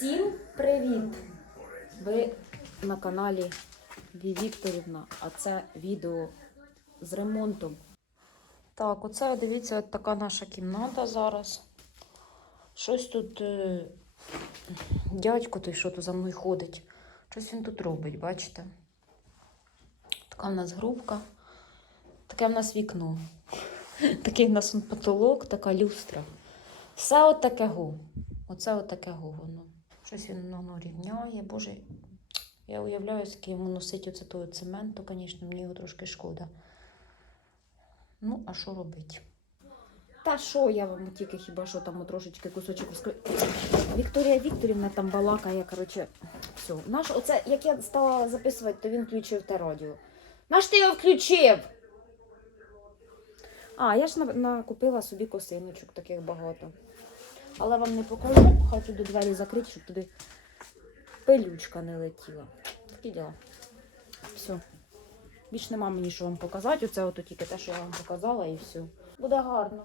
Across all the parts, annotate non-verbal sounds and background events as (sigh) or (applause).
Всім привіт! Ви на каналі Ві Вікторівна, а це відео з ремонтом. Так, оце дивіться, от така наша кімната зараз. Щось тут е, дядько той, що тут за мною ходить. Щось він тут робить, бачите? Така в нас грубка, таке в нас вікно. (laughs) Такий в нас потолок, така люстра. Все от го. Оце от го воно. Щось він воно рівняє. Боже, я уявляю, скільки йому носить оце той цемент, то, звісно, мені його трошки шкода. Ну, а що робити? Та що я вам тільки хіба що там трошечки кусочок розкажу. Вікторія Вікторівна там балакає, коротше, все. Наш, оце, як я стала записувати, то він включив те радіо. Наш ти його включив? А, я ж на, на, собі косиночок таких багато. Але вам не покажу, хочу до двері закрити, щоб туди пилючка не летіла. Такі діла. Все. Більш нема мені що вам показати. Оце ото тільки те, що я вам показала, і все. Буде гарно,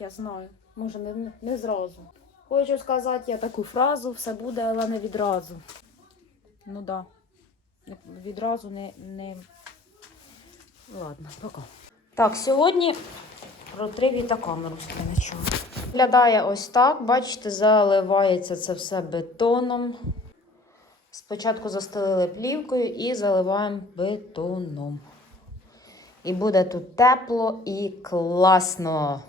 я знаю. Може, не, не, зразу. Хочу сказати я таку фразу, все буде, але не відразу. Ну да. Відразу не. не... Ладно, пока. Так, сьогодні про три вітакамеру спочатку. Виглядає ось так, бачите, заливається це все бетоном. Спочатку застелили плівкою і заливаємо бетоном. І буде тут тепло і класно.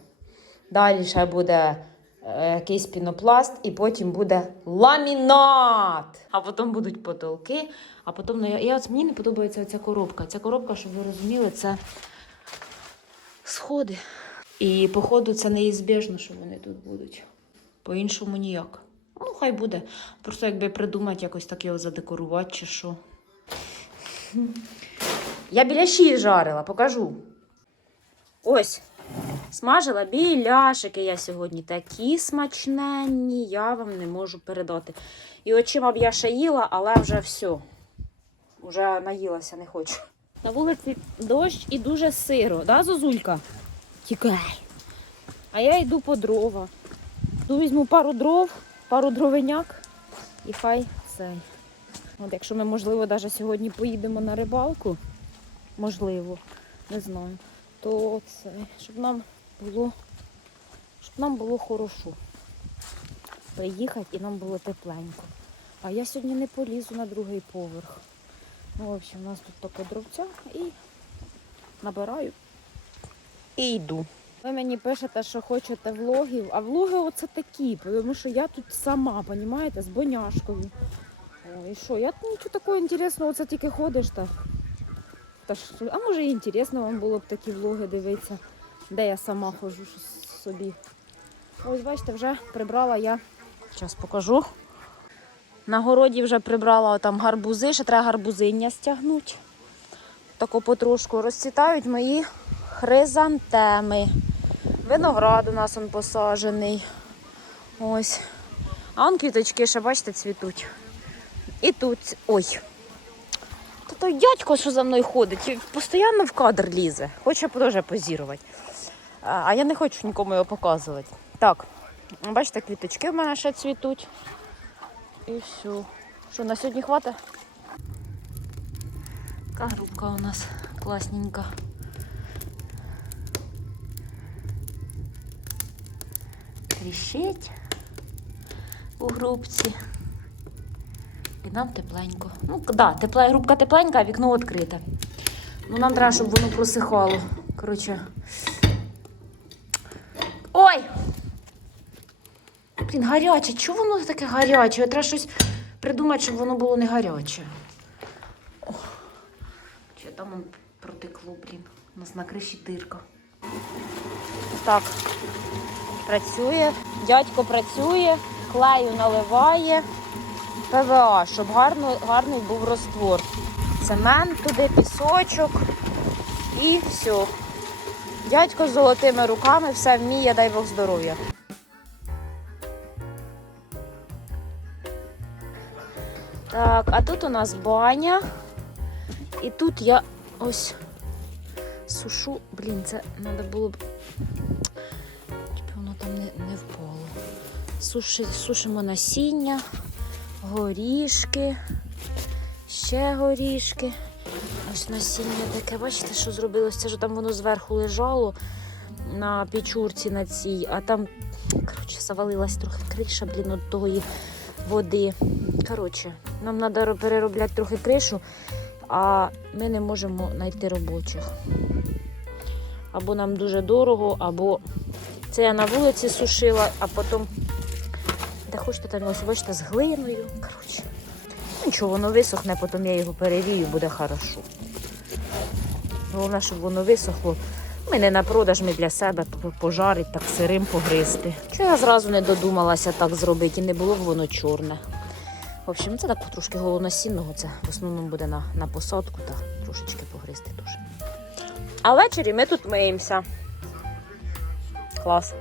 Далі ще буде е, якийсь пінопласт, і потім буде ламінат. А потім будуть потолки. А потім, ну, я, я, мені не подобається ця коробка. Ця коробка, щоб ви розуміли, це сходи. І, походу, це неізбіжно, що вони тут будуть. По-іншому ніяк. Ну, хай буде. Просто якби придумати якось так його задекорувати чи що. Я біляші жарила, покажу. Ось. Смажила біляшики я сьогодні. Такі смачненні, я вам не можу передати. І очима б я ще їла, але вже все. Уже наїлася, не хочу. На вулиці дощ і дуже сиро, да, Зозулька? Тікай. А я йду по дрова. Йду візьму пару дров, пару дровеняк і хай цей. От якщо ми, можливо, навіть сьогодні поїдемо на рибалку, можливо, не знаю, то це, щоб нам було, щоб нам було хорошо. Приїхати і нам було тепленько. А я сьогодні не полізу на другий поверх. Ну, в общем, у нас тут таке дровця і набираю і йду. Ви мені пишете, що хочете влогів, а влоги оце такі, тому що я тут сама, понімаєте, з боняшкою. І що, я нічого такого інтересного, оце тільки ходиш та. та а може і інтересно вам було б такі влоги дивитися, де я сама ходжу собі. Ось бачите, вже прибрала я. Зараз покажу. На городі вже прибрала там гарбузи, ще треба гарбузиння стягнути. Тако потрошку розцвітають мої хризантеми. Виноград у нас он посаджений. Ось. А он квіточки ще, бачите, цвітуть. І тут. Ой. Та той дядько, що за мною ходить, постійно в кадр лізе. Хоче теж позірувати. А я не хочу нікому його показувати. Так, бачите, квіточки в мене ще цвітуть. І все. Що, на сьогодні хватить? Така грубка у нас класненька. Тріщить у грубці. І нам тепленько. Ну, да, тепла, грубка тепленька, а вікно відкрите. Ну, нам треба, щоб воно просихало. Коротше. Ой! Блін, гаряче. Чого воно таке гаряче? Треба щось придумати, щоб воно було не гаряче. О, чи там протекло, блін. У нас на криші дирка. Так, працює. Дядько працює, клею наливає. ПВА, щоб гарно, гарний був роствор. Цемент туди, пісочок і все. Дядько з золотими руками все вміє, дай Бог здоров'я. Так, а тут у нас баня. І тут я ось сушу. Блін, це треба було б. Щоб не, не впало. Суши, сушимо насіння. горішки, ще горішки. Ось насіння таке, бачите, що зробилося? Це ж там воно зверху лежало на печурці на цій, а там, коротше, завалилась трохи криша, блін, от тої води. Коротше, нам треба переробляти трохи кришу, а ми не можемо знайти робочих. Або нам дуже дорого, або це я на вулиці сушила, а потім. Де хочете там ось бачите, з глиною. Коротше. Нічого, воно висохне, потім я його перевію, буде хорошо. Головне, щоб воно висохло. Ми не на продаж, ми для себе пожарить, так сирим погризти. Чого я зразу не додумалася так зробити, і не було б воно чорне. В общем, це так трошки головносінного, це в основному буде на, на посадку та трошечки погризти дуже. А ввечері ми тут миємося. Klaus.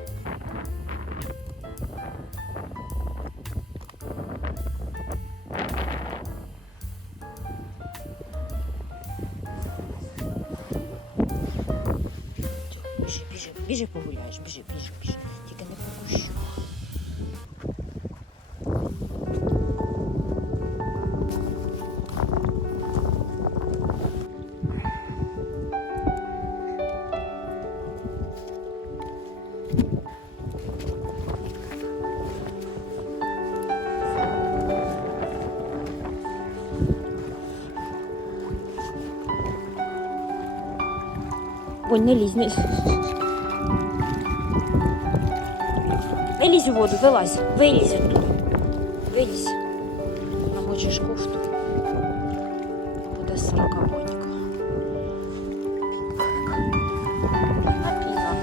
Bierze, bierze, bierze, bierze, bierze, bierze. Ой, не лізь, не лізь. Не лізь у воду, вилазь, вилізь оттуда. Вилізь. Намочиш кофту. Буде сорокабонька. Напіна.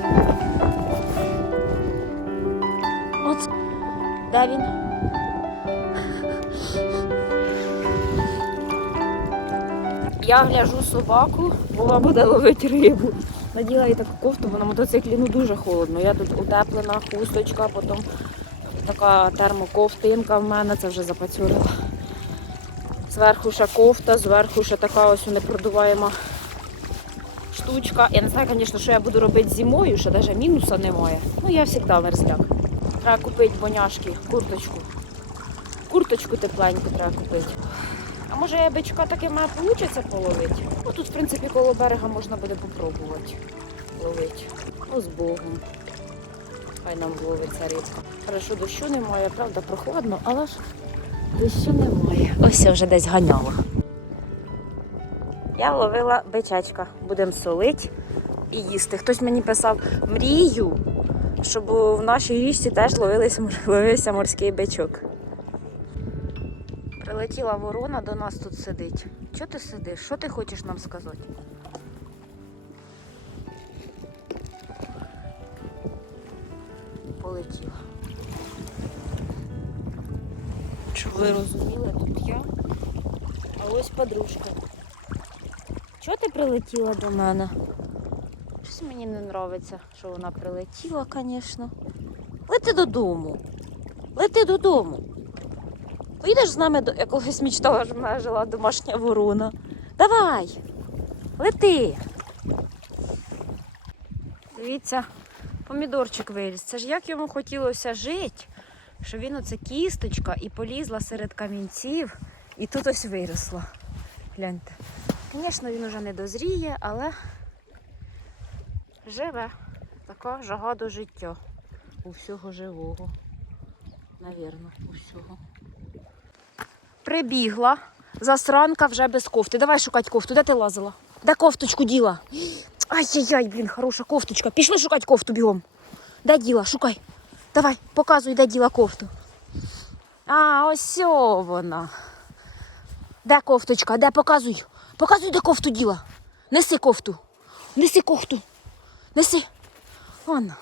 От. Де він? Я гляжу собаку, вона буде ловити рибу. Наділа їй таку кофту, бо на мотоциклі ну дуже холодно. Я тут утеплена хусточка, потім така термокофтинка в мене, це вже запацюрила. Зверху ще кофта, зверху ще така ось непродуваєма штучка. Я не знаю, звісно, що я буду робити зимою, що навіть мінуса немає. Ну я завжди мерзляк. Треба купити боняшки, курточку. Курточку тепленьку треба купити. Може бичка таки мене вийде половити? Ну тут, в принципі, коло берега можна буде попробувати ловити. Ну, з Богом. Хай нам ловиться рибка. Хорошо, дощу немає, правда, прохладно, але ж дощу немає. Ось я вже десь ганяла. Я ловила бичачка. Будемо солити і їсти. Хтось мені писав мрію, щоб в нашій річці теж ловилися, ловився морський бичок. Прилетіла ворона, до нас тут сидить. Чого ти сидиш? Що ти хочеш нам сказати? Полетіла. Щоб ви розуміли, тут я, а ось подружка. Чого ти прилетіла до мене? Щось мені не подобається, що вона прилетіла, звісно. Лети додому. Лети додому. Поїдеш з нами до. Я колись мечтала, що жила домашня ворона. Давай! Лети! Дивіться, помідорчик виріс. Це ж як йому хотілося жити, що він оце кісточка і полізла серед камінців, і тут ось виросла. Гляньте. Звісно, він уже не дозріє, але живе. Така жага до життя. У всього живого. Навірно, у всього прибігла. Засранка вже без кофти. Давай шукати кофту. Де ти лазила? Де кофточку діла? Ай-яй-яй, блін, хороша кофточка. Пішли шукати кофту бігом. Де діла? Шукай. Давай, показуй, де діла кофту. А, ось вона. Де кофточка? Де показуй? Показуй, де кофту діла. Неси кофту. Неси кофту. Неси. Вона.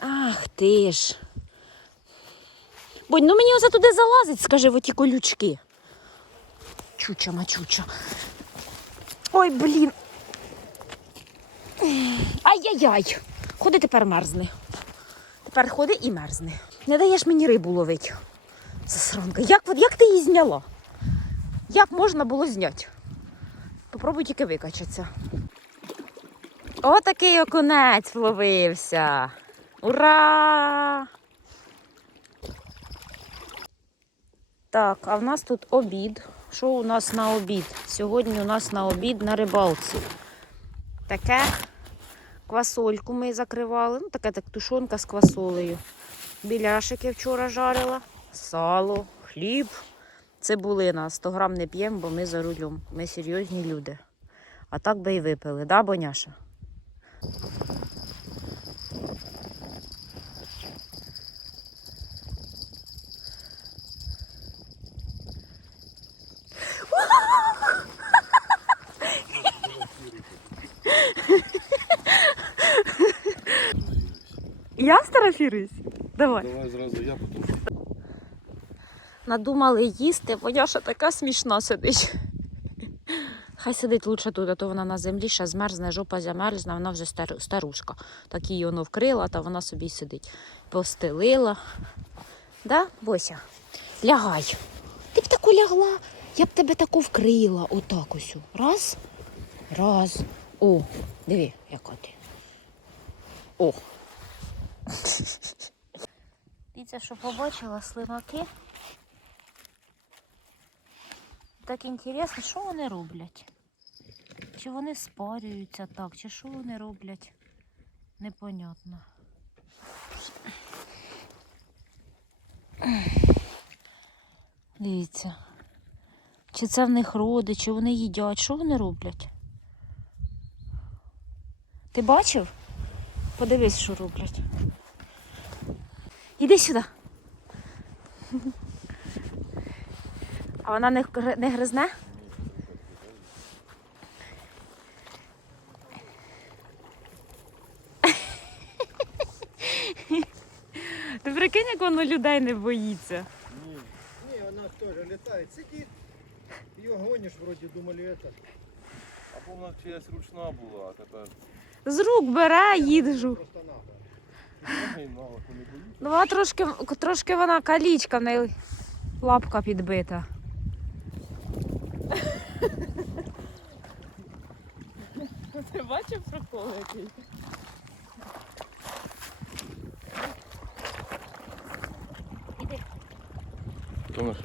Ах ти ж. Бонь, ну мені оце туди залазить, скажи, в оті колючки. Чуча мачуча. Ой, блін. Ай-яй-яй. Ходи тепер мерзни. Тепер ходи і мерзни. Не даєш мені рибу ловити. Засранка. Як, як ти її зняла? Як можна було зняти? Попробуй тільки викачатися. Отакий окунець вловився. Ура! Так, а в нас тут обід. Що у нас на обід? Сьогодні у нас на обід на рибалці. Таке квасольку ми закривали. Ну, таке так тушонка з квасолею. Біляшики вчора жарила, сало, хліб, цибулина. 100 грам не п'ємо, бо ми за рулем. Ми серйозні люди. А так би і випили, да, Боняша? Я? Давай. Давай зразу я потім. Надумали їсти, Боняша така смішна сидить. Хай сидить лучше тут, а то вона на землі ще змерзне, жопа замерзне, вона вже старушка. Так її воно вкрила, та вона собі сидить. Постелила. Да, Бося? Лягай. Ти б таку лягла, я б тебе таку вкрила. Отак ось. Раз. Раз. О, диви, яка ти. О. Дивіться, що побачила слимаки. Так інтересно, що вони роблять? Чи вони спарюються так, чи що вони роблять? Непонятно. Дивіться. Чи це в них роди, чи вони їдять, що вони роблять? Ти бачив? Подивись, що роблять. Іди сюди. А вона не, не гризне? Ти прикинь, як воно людей не боїться. Ні, ні, вона теж літає. Сидить. Її гониш, вроді думали это. А повна чиясь ручна була, а тепер З рук бере, їжу. Ну, а трошки, трошки вона калічка, в неї лапка підбита. Ти бачив прикол який? Іди. То наша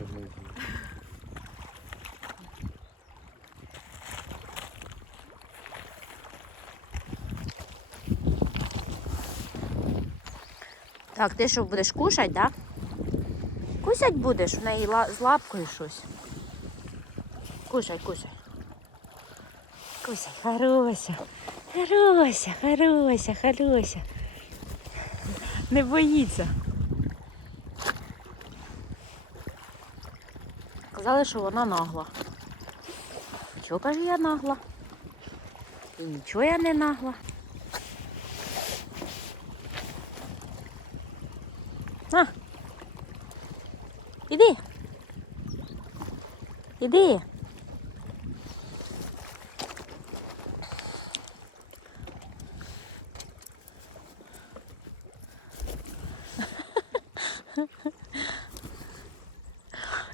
Так, ти що будеш кушати, да? Кусять будеш, в неї з лапкою щось. Кушай, кушай. Кусай, хороша. Хороша, хороша, хороша. Не боїться. Казали, що вона нагла. Що каже, я нагла? І нічого я не нагла. На. Іди. Іди.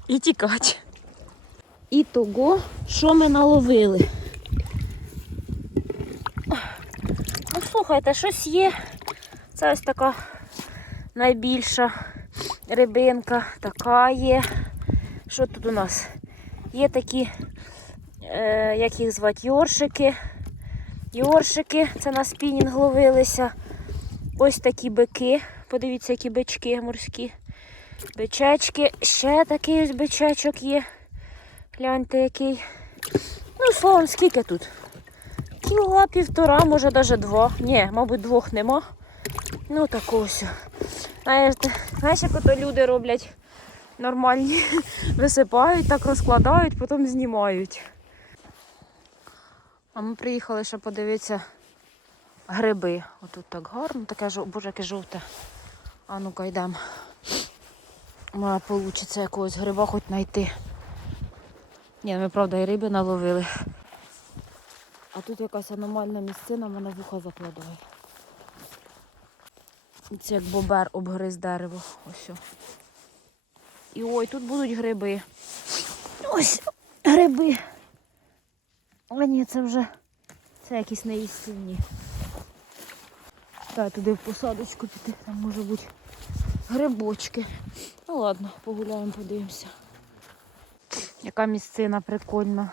І тікать. І того, що ми наловили. Ну, слухайте, щось є. Це ось така найбільша рибинка, така є. Що тут у нас? Є такі, е, як їх звати, йоршики. Йоршики, це на спінінг ловилися. Ось такі бики. Подивіться, які бички морські. Бичечки. Ще такий ось бичечок є. Гляньте, який. Ну, словом, скільки тут? Кіло півтора, може навіть два. Ні, мабуть, двох нема. Ну, так ось. Знаєш, знаєш, як ото люди роблять нормальні, (laughs) висипають, так розкладають, потім знімають. А ми приїхали ще подивитися гриби. Отут так гарно, таке боже, яке жовте. А ну-ка йдемо. Може, вийде якогось гриба хоч знайти. Ні, ми правда і риби наловили. А тут якась аномальна місцина, мене вуха закладає. Це як бобер обгриз дерево. Ось. І ой, тут будуть гриби. Ось гриби. А ні, це вже це якісь неїстівні. Та туди в посадочку піти, там може бути грибочки. Ну ладно, погуляємо, подивимося. Яка місцина прикольна.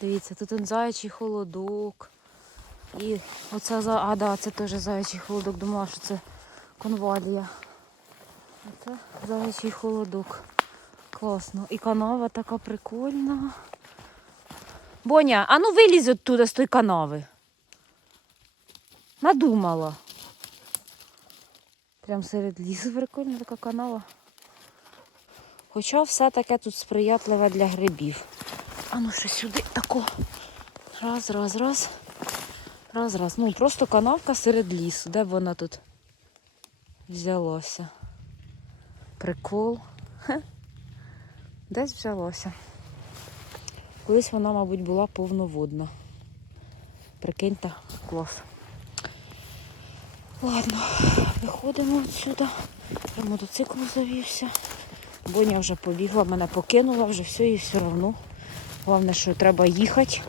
Дивіться, тут он заячий холодок. І оце за. А, да, це теж заячий холодок. Думала, що це конвалія. Оце заячий холодок. Класно. І канава така прикольна. Боня, а ну вилізь оттуда з тої канави. Надумала. Прям серед лісу прикольна така канава. Хоча все таке тут сприятливе для грибів. А ну ще сюди тако. Раз, раз, раз. Раз, раз. Ну, просто канавка серед лісу. Де б вона тут взялася? Прикол. Десь взялося. Колись вона, мабуть, була повноводна. Прикиньте, клас. Ладно, виходимо відсюди. Я мотоцикл завівся. Боня вже побігла, мене покинула, вже все і все одно. Головне, що треба їхати.